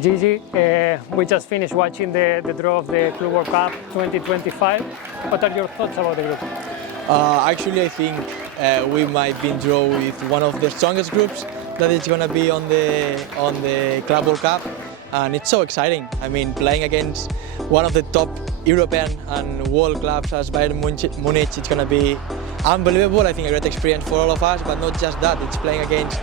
Gigi, we just finished watching the draw of the Club World Cup 2025. What are your thoughts about the group? Actually, I think we might be in draw with one of the strongest groups that is going to be on the Club World Cup, and it's so exciting. I mean, playing against one of the top European and world clubs as Bayern Munich, it's going to be unbelievable. I think a great experience for all of us, but not just that. It's playing against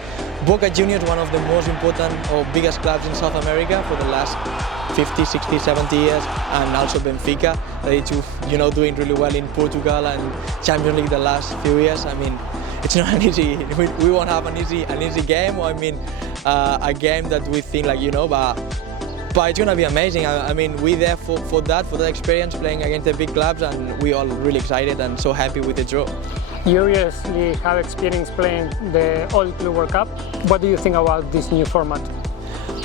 Boca Juniors, one of the most important or biggest clubs in South America for the last 50, 60, 70 years, and also Benfica, that is doing really well in Portugal and Champions League the last few years. I mean, it's not an easy. We won't have an easy game. I mean, a game that we think but it's gonna be amazing. I mean, we're there for that experience, playing against the big clubs, and we're all really excited and so happy with the draw. You obviously have experience playing the All Club World Cup. What do you think about this new format?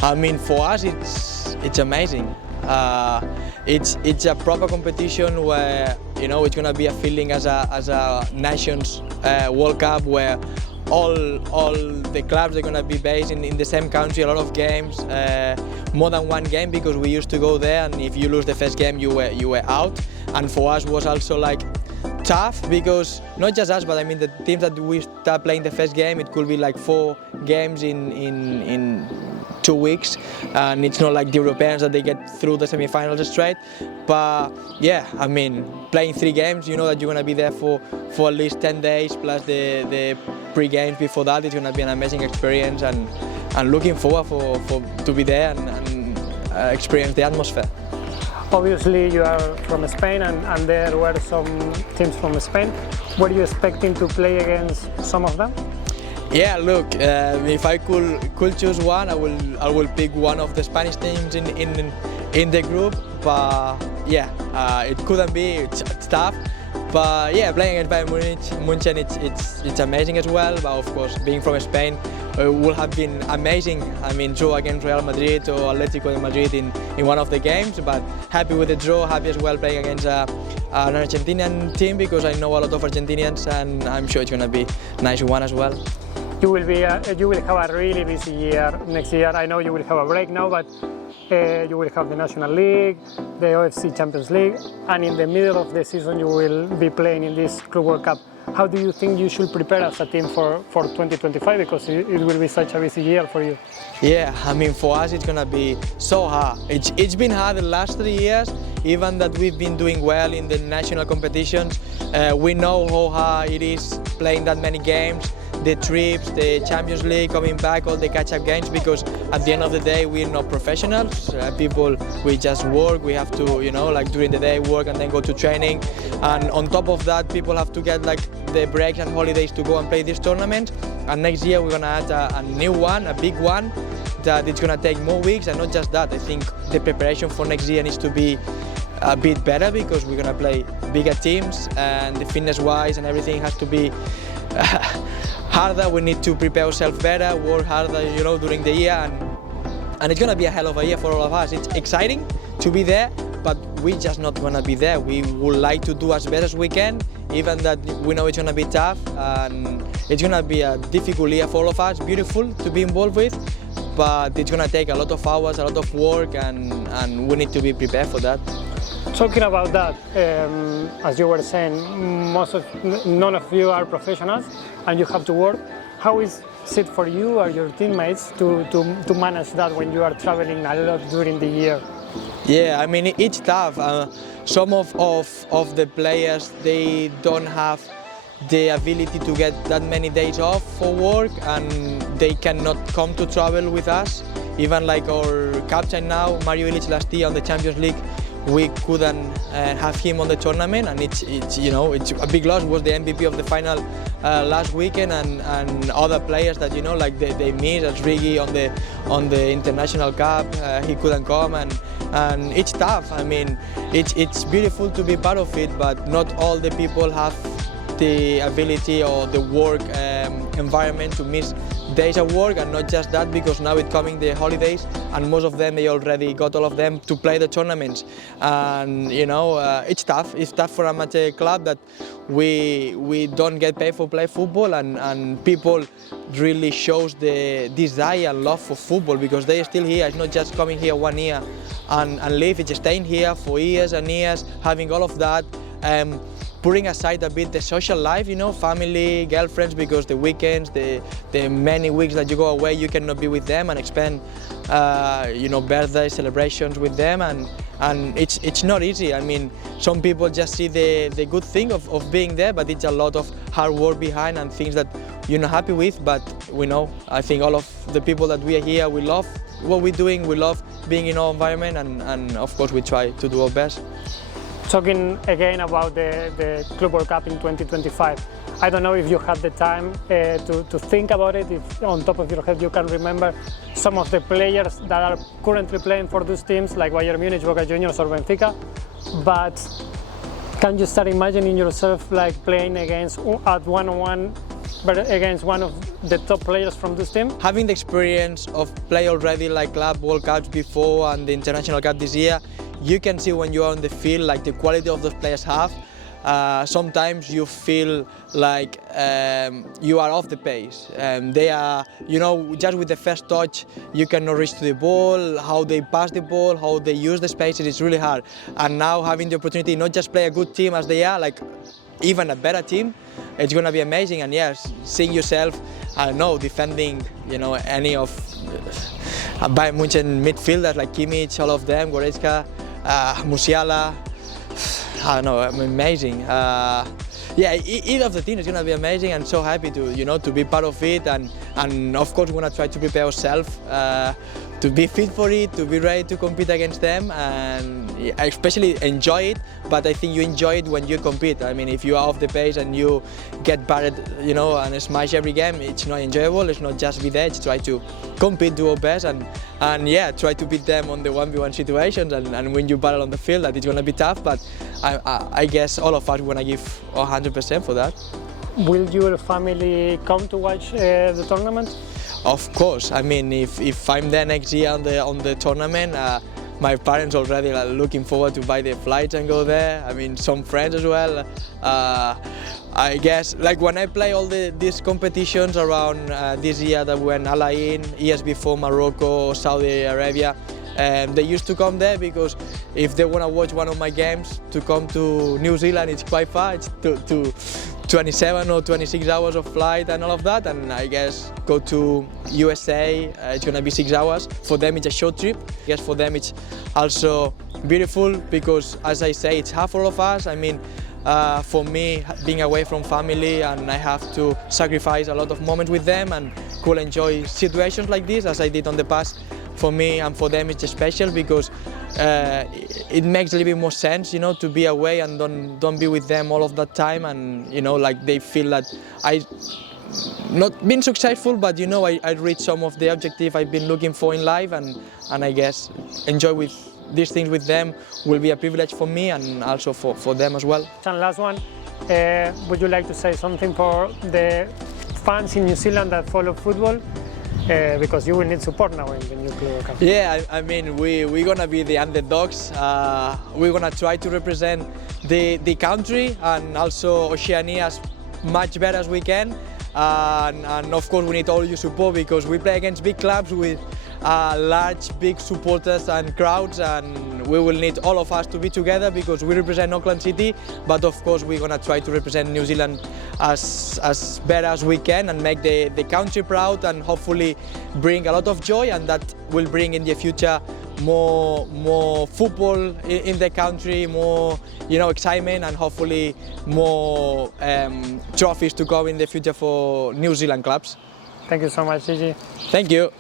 I mean, for us, it's amazing. It's a proper competition where it's gonna be a feeling as a Nations World Cup where all the clubs are gonna be based in the same country. A lot of games, more than one game, because we used to go there, and if you lose the first game, you were out. And for us was also tough, because not just us, but I mean the teams that we start playing the first game, it could be 4 games in 2 weeks, and it's not like the Europeans that they get through the semi-finals straight. But yeah, I mean, playing 3 games, you know that you're gonna be there for at least 10 days plus the pre-games before that. It's gonna be an amazing experience, and looking forward to be there and experience the atmosphere. Obviously, you are from Spain, and there were some teams from Spain. Were you expecting to play against some of them? Yeah, look, if I could choose one, I will pick one of the Spanish teams in the group. But yeah, it couldn't be. It's tough. But yeah, playing against Bayern Munich, it's amazing as well. But of course, being from Spain, would have been amazing. I mean, draw against Real Madrid or Atletico de Madrid in one of the games. But happy with the draw, happy as well playing against an Argentinian team, because I know a lot of Argentinians, and I'm sure it's going to be a nice one as well. You will have a really busy year next year. I know you will have a break now, but you will have the National League, the OFC Champions League, and in the middle of the season you will be playing in this Club World Cup. How do you think you should prepare as a team for 2025, because it will be such a busy year for you? Yeah, I mean, for us it's gonna be so hard. It's been hard the last 3 years, even that we've been doing well in the national competitions. We know how hard it is playing that many games, the trips, the Champions League, coming back, all the catch-up games, because at the end of the day we're not professionals. People, we just work. We have to, during the day work and then go to training, and on top of that people have to get the breaks and holidays to go and play this tournament. And next year we're gonna add a new one, a big one, that it's gonna take more weeks. And not just that, I think the preparation for next year needs to be a bit better, because we're gonna play bigger teams, and the fitness-wise and everything has to be harder. We need to prepare ourselves better, work harder, during the year, and it's gonna be a hell of a year for all of us. It's exciting to be there, but we're just not gonna be there. We would like to do as best as we can, even that we know it's gonna be tough, and it's gonna be a difficult year for all of us. Beautiful to be involved with, but it's gonna take a lot of hours, a lot of work, and we need to be prepared for that. Talking about that, as you were saying, none of you are professionals, and you have to work. How is it for you or your teammates to manage that when you are traveling a lot during the year? Yeah, I mean, it's tough. Some of the players, they don't have the ability to get that many days off for work, and they cannot come to travel with us. Even our captain now, Mario Ilic, last year on the Champions League, we couldn't have him on the tournament, and it's a big loss. Was the MVP of the final last weekend, and other players that they missed, as Rigi on the International Cup, he couldn't come, and it's tough. I mean, it's beautiful to be part of it, but not all the people have the ability or the work environment to miss days at work, and not just that, because now it's coming the holidays, and most of them, they already got all of them to play the tournaments. And you know, it's tough. It's tough for a amateur club that we don't get paid for play football, and people really shows the desire and love for football, because they are still here. It's not just coming here 1 year and leave. It's staying here for years and years, having all of that. Putting aside a bit the social life, you know, family, girlfriends, because the weekends, the many weeks that you go away, you cannot be with them and spend, you know, birthday celebrations with them, and it's not easy. I mean, some people just see the good thing of being there, but it's a lot of hard work behind and things that you're not happy with. But we know, I think all of the people that we are here, we love what we're doing, we love being in our environment, and of course we try to do our best. Talking again about the Club World Cup in 2025, I don't know if you had the time to think about it, if on top of your head you can remember some of the players that are currently playing for those teams like Bayern Munich, Boca Juniors or Benfica, but can you start imagining yourself like playing against at one-on-one against one of the top players from this team? Having the experience of play already like Club World Cups before and the International Cup this year, you can see when you are on the field like the quality of those players have. Sometimes you feel like you are off the pace. They are, you know, just with the first touch, you cannot reach to the ball, how they pass the ball, how they use the spaces, it's really hard. And now having the opportunity not just play a good team as they are, like even a better team, it's going to be amazing. And yes, seeing yourself, I don't know, defending, you know, any of Bayern Munich midfielders like Kimmich, all of them, Goretzka, Musiala, I don't know, amazing. Yeah, either of the teams is going to be amazing, and so happy to, you know, to be part of it, and of course we're going to try to prepare ourselves to be fit for it, to be ready to compete against them, and especially enjoy it. But I think you enjoy it when you compete. I mean, if you are off the pace and you get battered, you know, and smash every game, it's not enjoyable. It's not just be there. It's try to compete, do our best, and yeah, try to beat them on the 1v1 situations, and when you battle on the field, that it's going to be tough. But I guess all of us want to give 100% for that. Will your family come to watch the tournament? Of course. I mean, if I'm there next year on the tournament, my parents already are looking forward to buy their flights and go there. I mean, some friends as well. I guess, like when I play all these competitions around this year that we went Al Ain, years before Morocco, Saudi Arabia, they used to come there because if they want to watch one of my games, to come to New Zealand, it's quite far. It's to 27 or 26 hours of flight and all of that, and I guess go to USA, it's going to be 6 hours. For them it's a short trip. I guess for them it's also beautiful because, as I say, it's half all of us. I mean, for me, being away from family, and I have to sacrifice a lot of moments with them, and could enjoy situations like this as I did on the past. For me and for them it's special because it makes a little bit more sense, you know, to be away and don't be with them all of that time, and you know, like they feel that I not been successful, but you know, I reached some of the objectives I've been looking for in life, and I guess enjoy with these things with them will be a privilege for me and also for them as well. And last one, would you like to say something for the fans in New Zealand that follow football? Because you will need support now in the new Club Cup. Yeah, I mean, we're going to be the underdogs. We're going to try to represent the country and also Oceania as much better as we can. And of course we need all your support because we play against big clubs with large, big supporters and crowds, and we will need all of us to be together because we represent Auckland City, but of course we're going to try to represent New Zealand as better as we can and make the country proud, and hopefully bring a lot of joy, and that will bring in the future more football in the country, more, you know, excitement, and hopefully more trophies to go in the future for New Zealand clubs. Thank you so much, Gigi. Thank you.